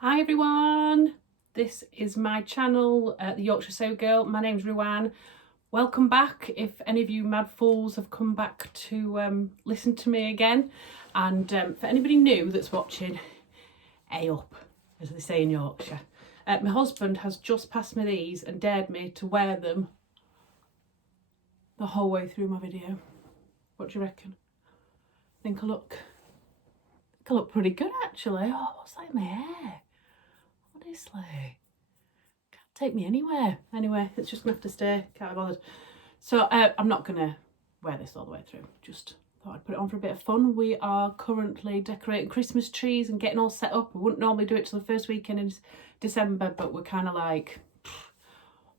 Hi everyone, this is my channel, The Yorkshire Sew Girl. My name's Ruan. Welcome back if any of you mad fools have come back to listen to me again. And for anybody new that's watching, A up, as they say in Yorkshire. My husband has just passed me these and dared me to wear them the whole way through my video. What do you reckon? Think I look pretty good actually. Oh, what's that in my hair? Honestly, can't take me anywhere. Anyway, it's just gonna have to stay, can't be bothered. So I'm not gonna wear this all the way through, just thought I'd put it on for a bit of fun. We are currently decorating Christmas trees and getting all set up. We wouldn't normally do it till the first weekend in December, but we're kind of like,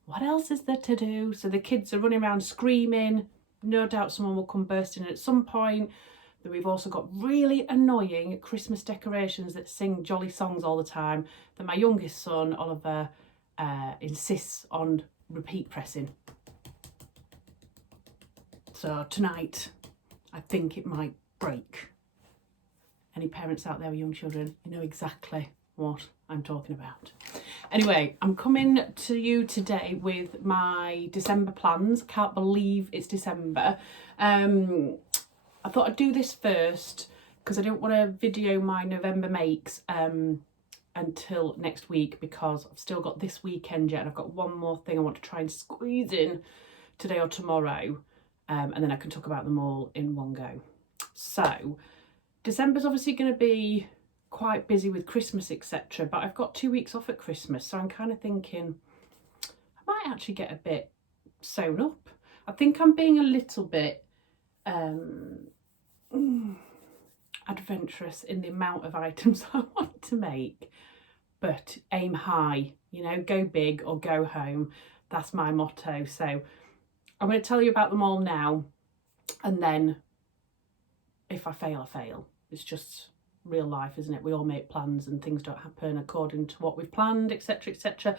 what else is there to do? So the kids are running around screaming. No doubt someone will come bursting in at some point. But we've also got really annoying Christmas decorations that sing jolly songs all the time that my youngest son, Oliver, insists on repeat pressing. So tonight, I think it might break. Any parents out there with young children, you know exactly what I'm talking about. Anyway, I'm coming to you today with my December plans. Can't believe it's December. I thought I'd do this first because I don't want to video my November makes until next week, because I've still got this weekend yet and I've got one more thing I want to try and squeeze in today or tomorrow, and then I can talk about them all in one go. So December's obviously going to be quite busy with Christmas etc, but I've got 2 weeks off at Christmas, so I'm kind of thinking I might actually get a bit sewn up. I think I'm being a little bit adventurous in the amount of items I want to make, but aim high, you know, go big or go home. That's my motto. So I'm going to tell you about them all now, and then if I fail, I fail. It's just real life, isn't it? We all make plans and things don't happen according to what we've planned, etc, etc.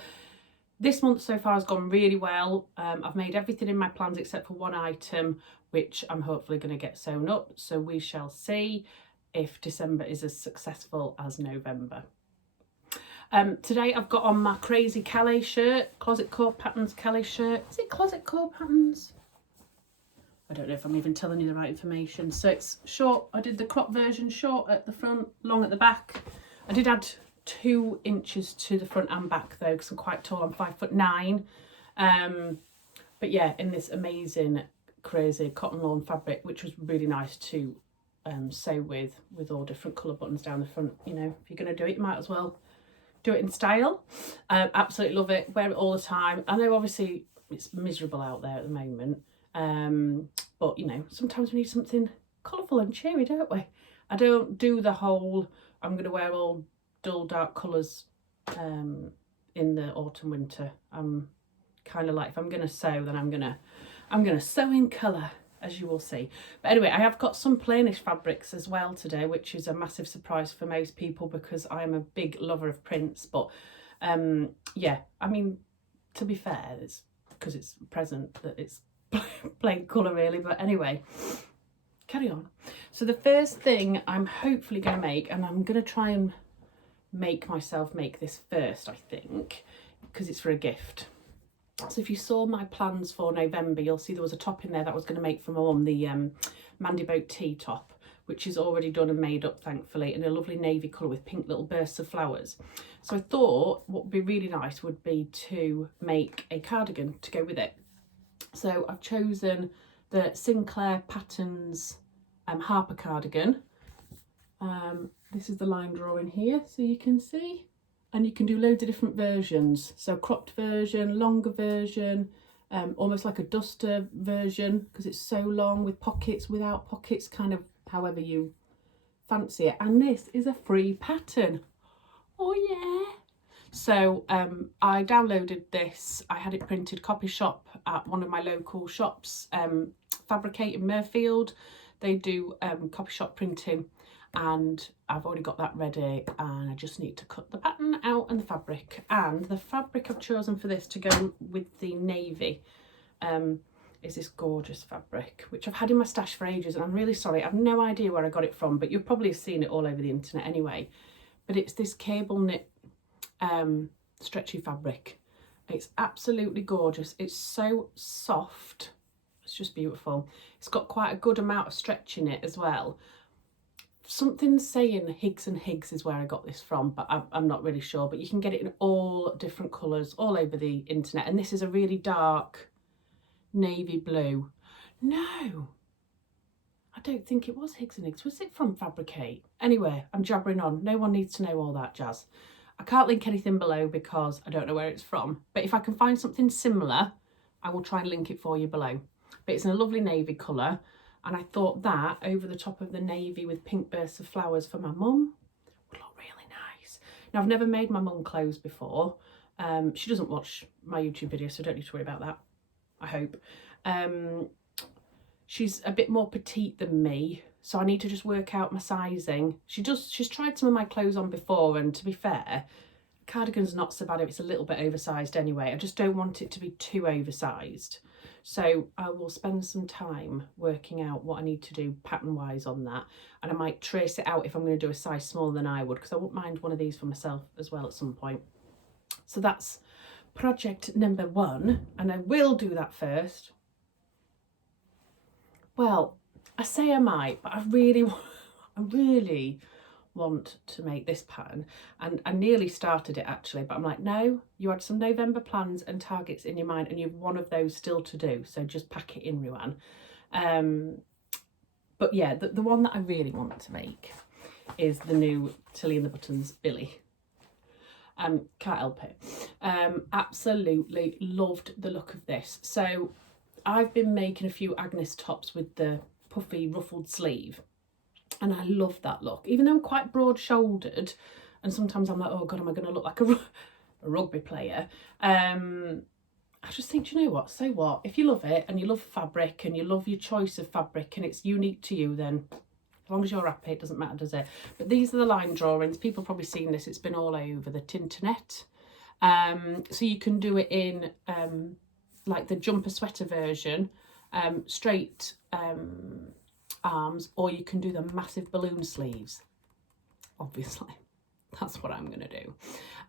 This month so far has gone really well. I've made everything in my plans except for one item, which I'm hopefully going to get sewn up. So we shall see if December is as successful as November. Today I've got on my crazy Kalle shirt, Closet Core Patterns Kalle shirt. Is it Closet Core Patterns? I don't know if I'm even telling you the right information. So it's short. I did the crop version, short at the front, long at the back. I did add 2 inches to the front and back though, because I'm quite tall. I'm 5'9". But yeah, in this amazing crazy cotton lawn fabric, which was really nice to sew with all different colour buttons down the front. You know, if you're going to do it, you might as well do it in style. Absolutely love it, wear it all the time. I know obviously it's miserable out there at the moment, but you know, sometimes we need something colourful and cheery, don't we? I don't do the whole I'm going to wear all dull dark colours in the autumn winter. I'm kind of like, if I'm going to sew, then I'm gonna sew in colour, as you will see. But anyway, I have got some plainish fabrics as well today, which is a massive surprise for most people because I am a big lover of prints. But yeah, I mean, to be fair, it's because it's present that it's plain colour really. But anyway, carry on. So the first thing I'm hopefully going to make, and I'm going to try and make myself make this first, I think, because it's for a gift. So if you saw my plans for November, you'll see there was a top in there that I was going to make for my mum, the Mandy Boat tea top, which is already done and made up, thankfully, in a lovely navy colour with pink little bursts of flowers. So I thought what would be really nice would be to make a cardigan to go with it. So I've chosen the Sinclair Patterns Harper Cardigan. This is the line drawing here, so you can see. And you can do loads of different versions. So cropped version, longer version, almost like a duster version because it's so long, with pockets, without pockets, kind of however you fancy it. And this is a free pattern. Oh yeah. So I downloaded this. I had it printed copy shop at one of my local shops, Fabricate in Murfield. They do copy shop printing. And I've already got that ready, and I just need to cut the pattern out and the fabric. And the fabric I've chosen for this to go with the navy is this gorgeous fabric, which I've had in my stash for ages, and I'm really sorry, I have no idea where I got it from, but you've probably seen it all over the internet anyway. But it's this cable knit stretchy fabric. It's absolutely gorgeous. It's so soft. It's just beautiful. It's got quite a good amount of stretch in it as well. Something's saying Higgs and Higgs is where I got this from, but I'm not really sure. But you can get it in all different colours all over the internet. And this is a really dark navy blue. No, I don't think it was Higgs and Higgs. Was it from Fabricate? Anyway, I'm jabbering on. No one needs to know all that jazz. I can't link anything below because I don't know where it's from. But if I can find something similar, I will try and link it for you below. But it's in a lovely navy colour. And I thought that over the top of the navy with pink bursts of flowers for my mum would look really nice. Now, I've never made my mum clothes before. She doesn't watch my YouTube videos, so I don't need to worry about that, I hope. She's a bit more petite than me, so I need to just work out my sizing. She's tried some of my clothes on before, and to be fair, cardigan's not so bad if it's a little bit oversized anyway. I just don't want it to be too oversized. So I will spend some time working out what I need to do pattern-wise on that. And I might trace it out if I'm going to do a size smaller than I would, because I wouldn't mind one of these for myself as well at some point. So that's project number 1, and I will do that first. Well, I say I might, but I really want to make this pattern, and I nearly started it actually, but I'm like, no, you had some November plans and targets in your mind and you've one of those still to do, so just pack it in, Ruan. But yeah, the one that I really want to make is the new Tilly and the Buttons Billie. Can't help it. Absolutely loved the look of this. So I've been making a few Agnes tops with the puffy ruffled sleeve, and I love that look, even though I'm quite broad shouldered and sometimes I'm like, oh god, am I going to look like a rugby player? I just think, do you know what, so what, if you love it and you love fabric and you love your choice of fabric and it's unique to you, then as long as you're happy, it doesn't matter, does it? But these are the line drawings. People have probably seen this, it's been all over the internet. So you can do it in like the jumper sweater version, straight arms, or you can do the massive balloon sleeves. Obviously, that's what I'm going to do.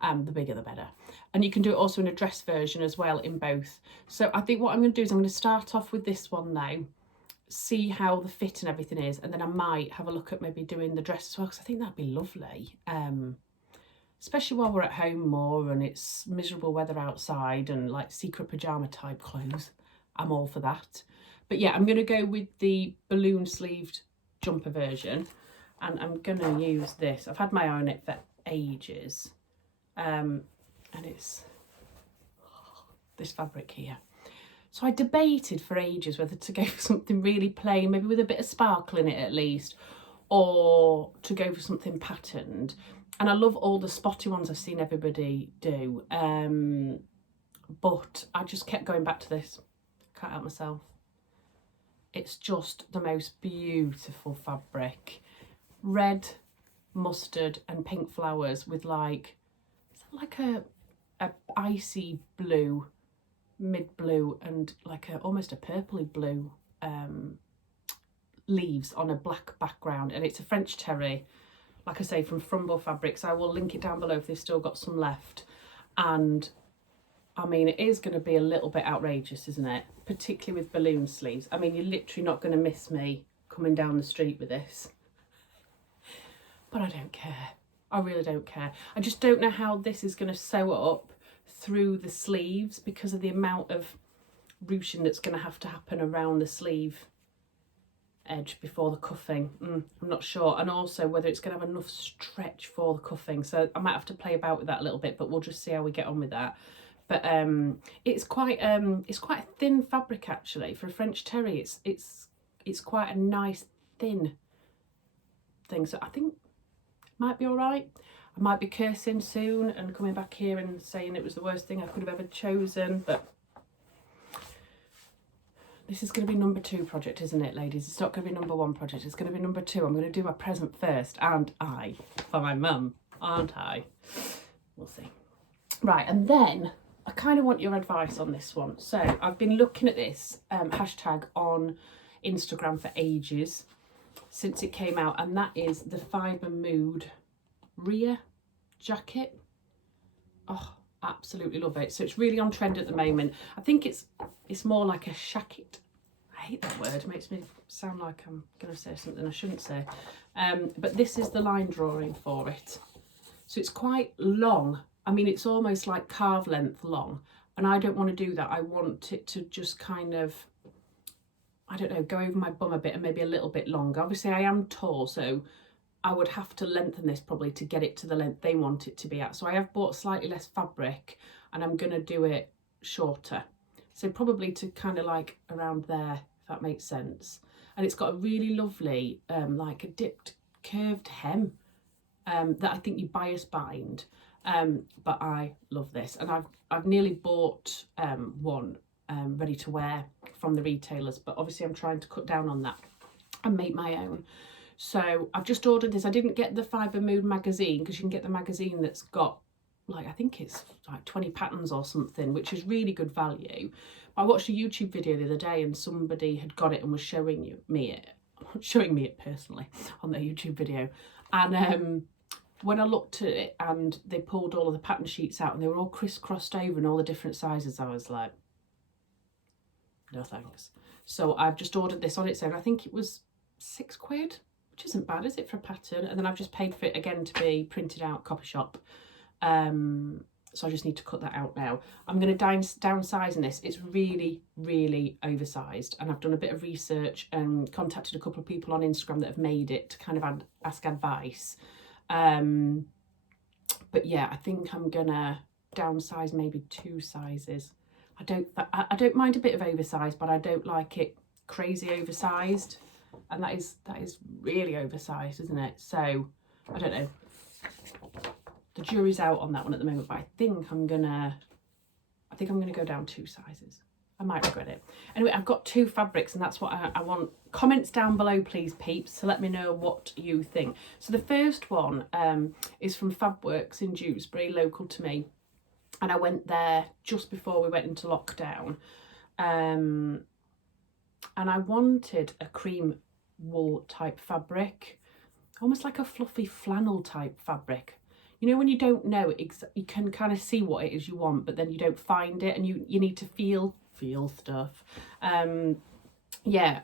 The bigger the better. And you can do it also in a dress version as well, in both. So I think what I'm going to do is I'm going to start off with this one now, see how the fit and everything is, and then I might have a look at maybe doing the dress as well, because I think that'd be lovely. Especially while we're at home more and it's miserable weather outside and like secret pyjama type clothes. I'm all for that. But yeah, I'm going to go with the balloon sleeved jumper version, and I'm going to use this. I've had my eye on it for ages, and it's this fabric here. So I debated for ages whether to go for something really plain, maybe with a bit of sparkle in it at least, or to go for something patterned. And I love all the spotty ones I've seen everybody do, but I just kept going back to this. Can't help myself. It's just the most beautiful fabric. Red, mustard and pink flowers with like, is that like a icy blue, mid blue, and like almost a purpley blue leaves on a black background. And it's a French terry, like I say, from Frumble Fabrics. I will link it down below if they've still got some left. And I mean, it is going to be a little bit outrageous, isn't it? Particularly with balloon sleeves. I mean, you're literally not going to miss me coming down the street with this. But I don't care. I really don't care. I just don't know how this is going to sew up through the sleeves because of the amount of ruching that's going to have to happen around the sleeve edge before the cuffing. I'm not sure. And also whether it's going to have enough stretch for the cuffing. So I might have to play about with that a little bit, but we'll just see how we get on with that. But it's quite a thin fabric actually for a French terry. It's quite a nice thin thing. So I think it might be all right. I might be cursing soon and coming back here and saying it was the worst thing I could have ever chosen. But this is going to be number 2 project, isn't it, ladies? It's not going to be number 1 project. It's going to be number 2. I'm going to do my present first, and for my mum, aren't I? We'll see. Right, and then I kind of want your advice on this one. So I've been looking at this hashtag on Instagram for ages since it came out, and that is the Fibre Mood Rhea jacket. Oh, absolutely love it. So it's really on trend at the moment. I think it's more like a shacket. I hate that word. It makes me sound like I'm going to say something I shouldn't say. But this is the line drawing for it. So it's quite long. I mean, it's almost like calf length long. And I don't want to do that. I want it to just kind of, I don't know, go over my bum a bit and maybe a little bit longer. Obviously, I am tall, so I would have to lengthen this probably to get it to the length they want it to be at. So I have bought slightly less fabric and I'm going to do it shorter. So probably to kind of like around there, if that makes sense. And it's got a really lovely, like a dipped curved hem that I think you bias bind. But I love this. And I've nearly bought one ready to wear from the retailers, but obviously I'm trying to cut down on that and make my own. So I've just ordered this. I didn't get the Fibre Mood magazine because you can get the magazine that's got like, I think it's like 20 patterns or something, which is really good value. I watched a YouTube video the other day and somebody had got it and was showing me it personally on their YouTube video. And when I looked at it and they pulled all of the pattern sheets out and they were all crisscrossed over in all the different sizes, I was like, no thanks. So I've just ordered this on its own. I think it was £6, which isn't bad, is it, for a pattern? And then I've just paid for it again to be printed out, copy shop. So I just need to cut that out now. I'm going to downsize in this. It's really, really oversized. And I've done a bit of research and contacted a couple of people on Instagram that have made it to kind of ask advice. But yeah, I think I'm going to downsize maybe 2 sizes. I don't mind a bit of oversized, but I don't like it crazy oversized. And that is really oversized, isn't it? So I don't know. The jury's out on that one at the moment, but I think I'm gonna go down 2 sizes. I might regret it. Anyway, I've got 2 fabrics, and that's what I want. Comments down below, please, peeps, to let me know what you think. So the first one is from Fabworks in Dewsbury, local to me. And I went there just before we went into lockdown. And I wanted a cream wool type fabric, almost like a fluffy flannel type fabric. You know, when you don't know, you can kind of see what it is you want, but then you don't find it and you need to feel stuff. Yeah,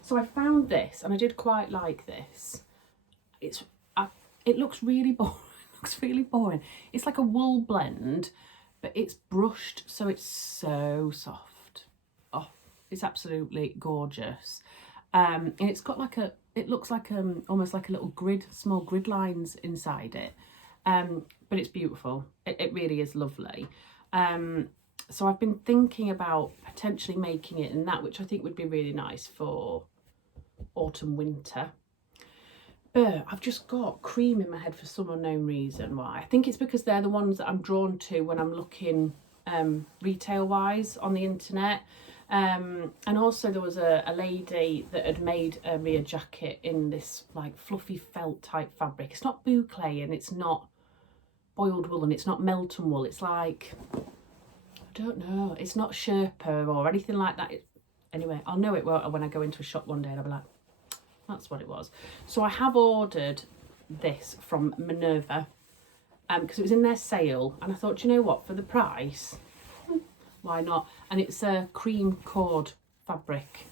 so I found this and I did quite like this. It looks really boring. It looks really boring. It's like a wool blend, but it's brushed, so it's so soft. Oh, it's absolutely gorgeous. And it's got like it looks like almost like a little small grid lines inside it. But it's beautiful. It really is lovely. So I've been thinking about potentially making it in that, which I think would be really nice for autumn, winter. But I've just got cream in my head for some unknown reason why. I think it's because they're the ones that I'm drawn to when I'm looking retail wise on the internet. And also there was a lady that had made me a jacket in this like fluffy felt type fabric. It's not boucle and it's not boiled wool and it's not Melton wool. It's like, I don't know, it's not Sherpa or anything like that. Anyway, I'll know it when I go into a shop one day and I'll be like, that's what it was. So I have ordered this from Minerva because it was in their sale and I thought, you know what, for the price, why not? And it's a cream cord fabric,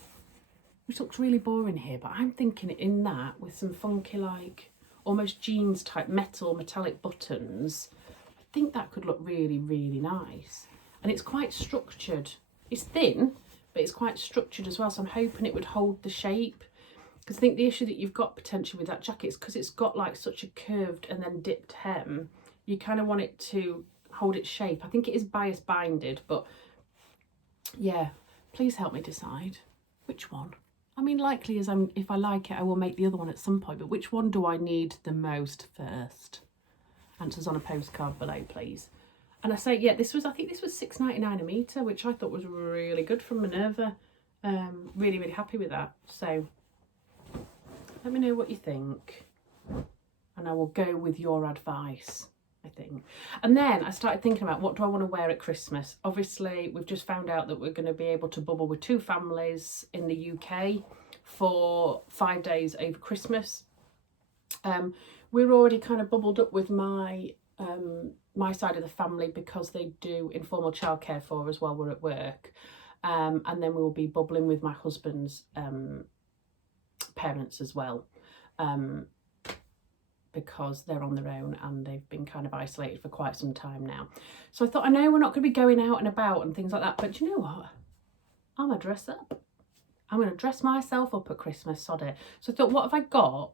which looks really boring here, but I'm thinking in that with some funky like almost jeans type metallic buttons, I think that could look really, really nice. And it's quite structured. It's thin, but it's quite structured as well. So I'm hoping it would hold the shape. Because I think the issue that you've got potentially with that jacket is because it's got like such a curved and then dipped hem, you kind of want it to hold its shape. I think it is bias binded, but yeah, please help me decide which one. I mean, likely as if I like it, I will make the other one at some point, but which one do I need the most first? Answers on a postcard below, please. And I say, yeah, I think this was £6.99 a metre, which I thought was really good from Minerva. Really, really happy with that. So let me know what you think and I will go with your advice, I think. And then I started thinking about what do I want to wear at Christmas. Obviously, we've just found out that we're going to be able to bubble with 2 families in the UK for 5 days over Christmas. We're already kind of bubbled up with my my side of the family, because they do informal childcare for us while we're at work. And then we'll be bubbling with my husband's parents as well, because they're on their own and they've been kind of isolated for quite some time now. So I thought, I know we're not going to be going out and about and things like that, but do you know what? I'm going to dress up. I'm going to dress myself up at Christmas, sod it. So I thought, what have I got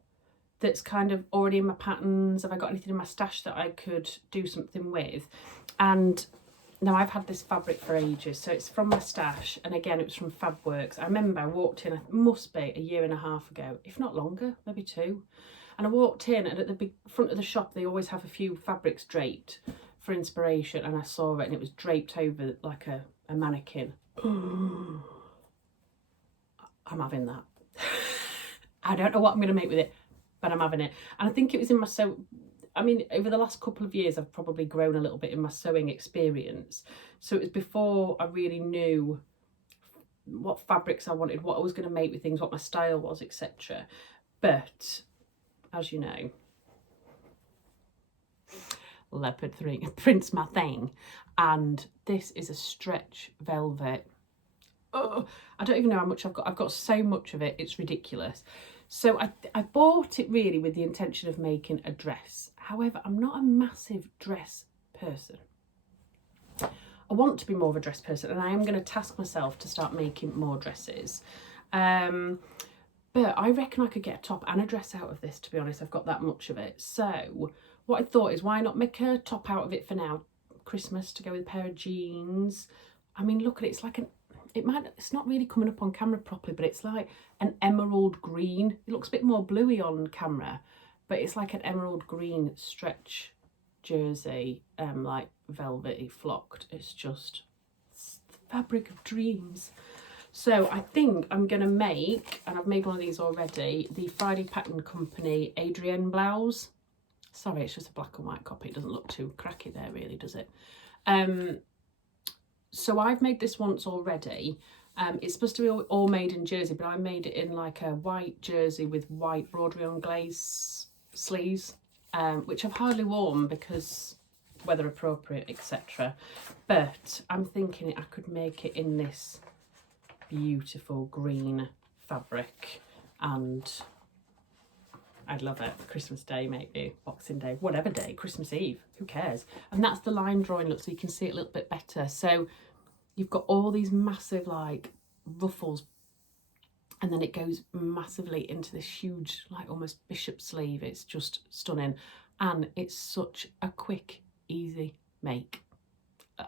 that's kind of already in my patterns? Have I got anything in my stash that I could do something with? And now I've had this fabric for ages, so it's from my stash, and again it was from Fabworks. I remember I walked in, it must be a year and a half ago, if not longer, maybe 2. And I walked in, and at the big front of the shop they always have a few fabrics draped for inspiration, and I saw it and it was draped over like a mannequin. I'm having that. I don't know what I'm going to make with it, but I'm having it. And I think it was in my I mean, over the last couple of years, I've probably grown a little bit in my sewing experience. So it was before I really knew what fabrics I wanted, what I was going to make with things, what my style was, etc. But as you know, leopard print's my thing. And this is a stretch velvet. Oh, I don't even know how much I've got. I've got so much of it, it's ridiculous. So I bought it really with the intention of making a dress. However, I'm not a massive dress person. I want to be more of a dress person, and I am going to task myself to start making more dresses. But I reckon I could get a top and a dress out of this, to be honest. I've got that much of it. So what I thought is, why not make a top out of it for now? Christmas, to go with a pair of jeans. I mean, look at it. It's like it's not really coming up on camera properly, but it's like an emerald green. It looks a bit more bluey on camera, but it's like an emerald green stretch jersey, like velvety flocked. It's the fabric of dreams. So I think I'm going to make, and I've made one of these already, the Friday Pattern Company Adrienne blouse. Sorry, it's just a black and white copy. It doesn't look too cracky there, really, does it? So I've made this once already. It's supposed to be all made in jersey, but I made it in like a white jersey with white broderie on glaze sleeves, which I've hardly worn because weather appropriate, etc. But I'm thinking I could make it in this beautiful green fabric, and I'd love it. Christmas Day, maybe Boxing Day, whatever day, Christmas Eve, who cares? And that's the line drawing look, so you can see it a little bit better. So you've got all these massive like ruffles, and then it goes massively into this huge like almost bishop sleeve. It's just stunning, and it's such a quick, easy make.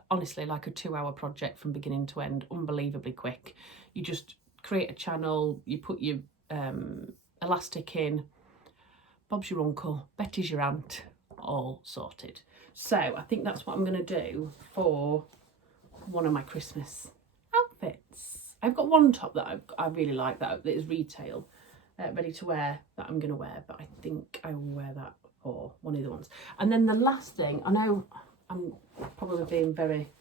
Honestly, like a 2-hour project from beginning to end, unbelievably quick. You just create a channel, you put your elastic in, Bob's your uncle, Betty's your aunt, all sorted. So I think that's what I'm going to do for one of my Christmas outfits. I've got one top that I really like that is retail, ready to wear, that I'm going to wear, but I think I will wear that for one of the ones. And then the last thing, I know I'm probably being very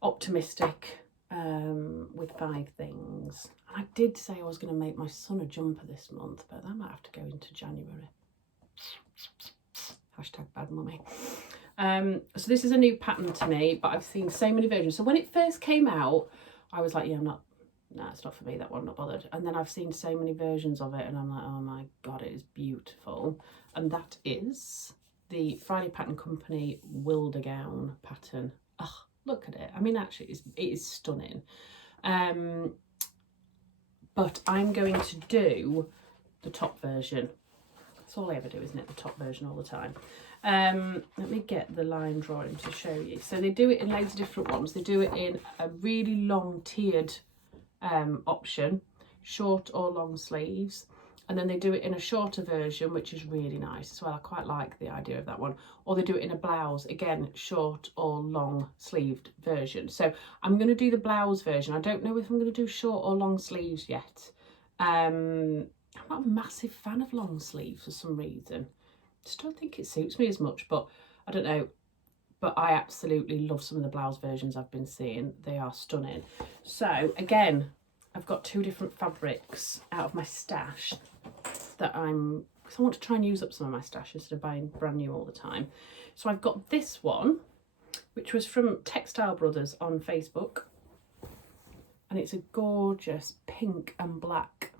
optimistic with 5 things. And I did say I was going to make my son a jumper this month, but that might have to go into January. Hashtag bad mummy. So this is a new pattern to me, but I've seen so many versions. So when it first came out, I was like, yeah, it's not for me, that one, not bothered. And then I've seen so many versions of it, and I'm like, oh my God, it is beautiful. And that is the Friday Pattern Company Wildergown pattern. Oh, look at it. I mean, actually, it is stunning. But I'm going to do the top version. That's all I ever do, isn't it? The top version all the time. Let me get the line drawing to show you. So they do it in loads of different ones. They do it in a really long tiered option, short or long sleeves. And then they do it in a shorter version, which is really nice as well. I quite like the idea of that one. Or they do it in a blouse, again, short or long sleeved version. So I'm going to do the blouse version. I don't know if I'm going to do short or long sleeves yet. I'm not a massive fan of long sleeves for some reason. Just don't think it suits me as much, but I don't know. But I absolutely love some of the blouse versions I've been seeing. They are stunning. So again, I've got 2 different fabrics out of my stash that I'm because I want to try and use up some of my stash instead of buying brand new all the time. So I've got this one, which was from Textile Brothers on Facebook, and it's a gorgeous pink and black,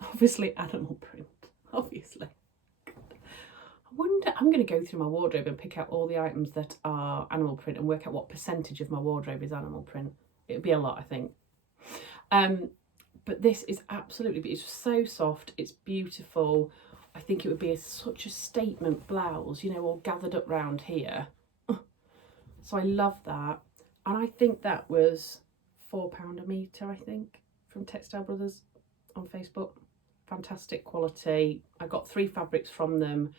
obviously animal print, obviously. I wonder, I'm going to go through my wardrobe and pick out all the items that are animal print and work out what percentage of my wardrobe is animal print. It'd be a lot, I think. But this is absolutely, it's so soft, it's beautiful. I think it would be such a statement blouse, you know, all gathered up round here. So I love that. And I think that was £4 a metre, I think, from Textile Brothers on Facebook. Fantastic quality. I got 3 fabrics from them.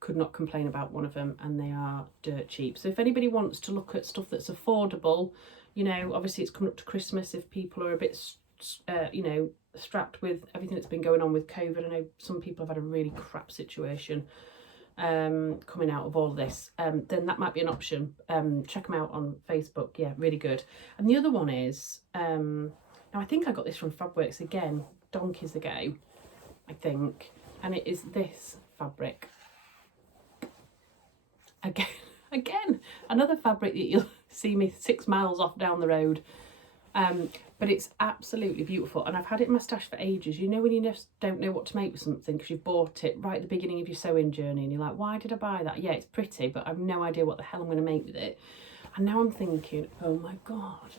Could not complain about one of them, and they are dirt cheap. So if anybody wants to look at stuff that's affordable, you know, obviously it's coming up to Christmas. If people are a bit, you know, strapped with everything that's been going on with COVID, I know some people have had a really crap situation coming out of all of this, then that might be an option. Check them out on Facebook. Yeah, really good. And the other one is, now I think I got this from Fabworks again, donkeys ago, I think, and it is this fabric. Again, another fabric that you'll see me 6 miles off down the road. But it's absolutely beautiful, and I've had it in my stash for ages. You know when you just don't know what to make with something because you've bought it right at the beginning of your sewing journey and you're like, why did I buy that? Yeah, it's pretty, but I've no idea what the hell I'm going to make with it. And now I'm thinking, oh my God,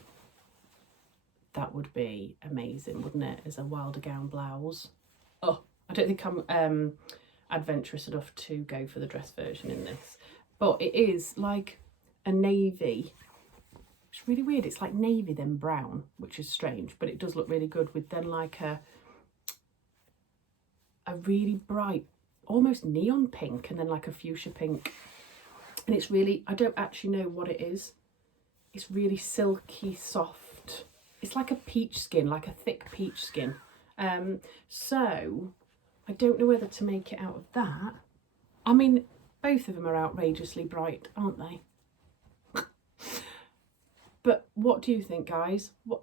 that would be amazing, wouldn't it, as a Wildergown blouse? Oh, I don't think I'm adventurous enough to go for the dress version in this. But it is like a navy. It's really weird. It's like navy then brown, which is strange, but it does look really good with then like a really bright, almost neon pink, and then like a fuchsia pink. And it's really, I don't actually know what it is. It's really silky, soft. It's like a peach skin, like a thick peach skin. So I don't know whether to make it out of that. I mean, both of them are outrageously bright, aren't they? But what do you think, guys? What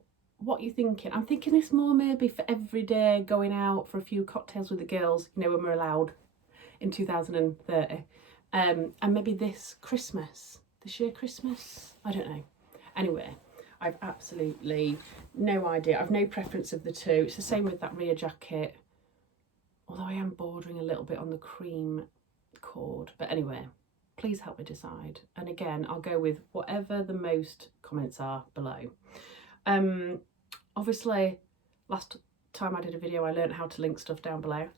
are you thinking? I'm thinking this more maybe for every day, going out for a few cocktails with the girls, you know, when we're allowed in 2030. And maybe this year Christmas, I don't know. Anyway, I've absolutely no idea. I've no preference of the two. It's the same with that rear jacket, although I am bordering a little bit on the cream cord. But anyway, please help me decide. And again, I'll go with whatever the most comments are below. Obviously, last time I did a video, I learned how to link stuff down below.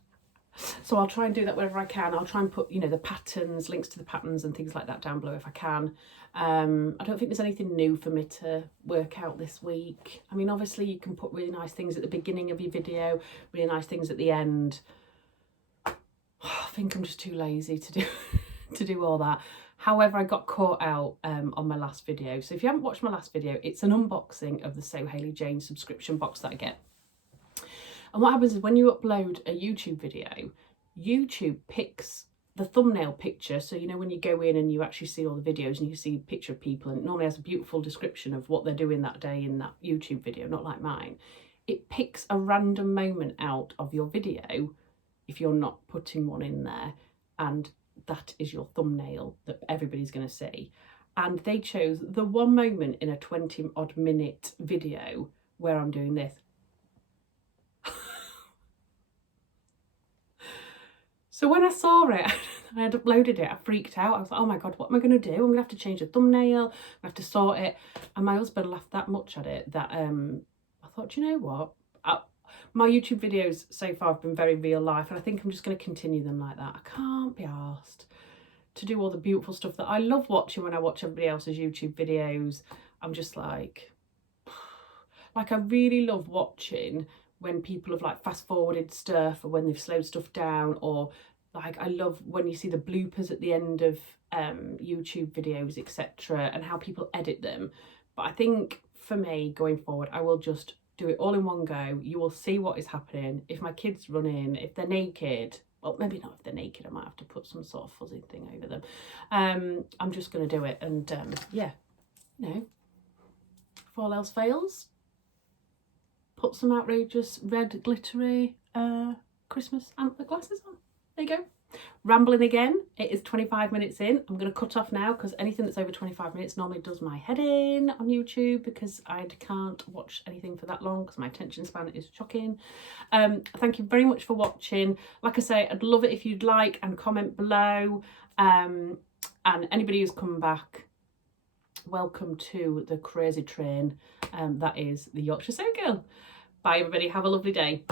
So I'll try and do that wherever I can. I'll try and put, you know, the patterns, links to the patterns and things like that down below if I can. I don't think there's anything new for me to work out this week. I mean, obviously you can put really nice things at the beginning of your video, really nice things at the end. I think I'm just too lazy to do all that. However, I got caught out on my last video. So if you haven't watched my last video, it's an unboxing of the So Hayley Jane subscription box that I get. And what happens is when you upload a YouTube video, YouTube picks the thumbnail picture. So, you know, when you go in and you actually see all the videos and you see a picture of people, and it normally has a beautiful description of what they're doing that day in that YouTube video, not like mine. It picks a random moment out of your video if you're not putting one in there, and that is your thumbnail that everybody's going to see. And they chose the one moment in a 20-odd minute video where I'm doing this. So when I saw it, I had uploaded it, I freaked out. I was like, oh my God, what am I going to do? I'm going to have to change the thumbnail, I have to sort it. And my husband laughed that much at it that I thought, you know what? My YouTube videos so far have been very real life, and I think I'm just going to continue them like that. I can't be arsed to do all the beautiful stuff that I love watching when I watch everybody else's YouTube videos. I'm just like I really love watching when people have like fast forwarded stuff, or when they've slowed stuff down, or like I love when you see the bloopers at the end of YouTube videos, etc., and how people edit them. But I think for me going forward, I will just do it all in one go. You will see what is happening. If my kids run in, if they're naked, well, maybe not if they're naked, I might have to put some sort of fuzzy thing over them. I'm just going to do it, and yeah, you know, if all else fails, put some outrageous red glittery Christmas antler glasses on. there you go. Rambling again. It is 25 minutes in. I'm going to cut off now because anything that's over 25 minutes normally does my head in on YouTube, because I can't watch anything for that long because my attention span is shocking. Thank you very much for watching. Like I say, I'd love it if you'd like and comment below. And anybody who's come back, welcome to the crazy train that is the Yorkshire Sew Girl. Bye everybody, have a lovely day.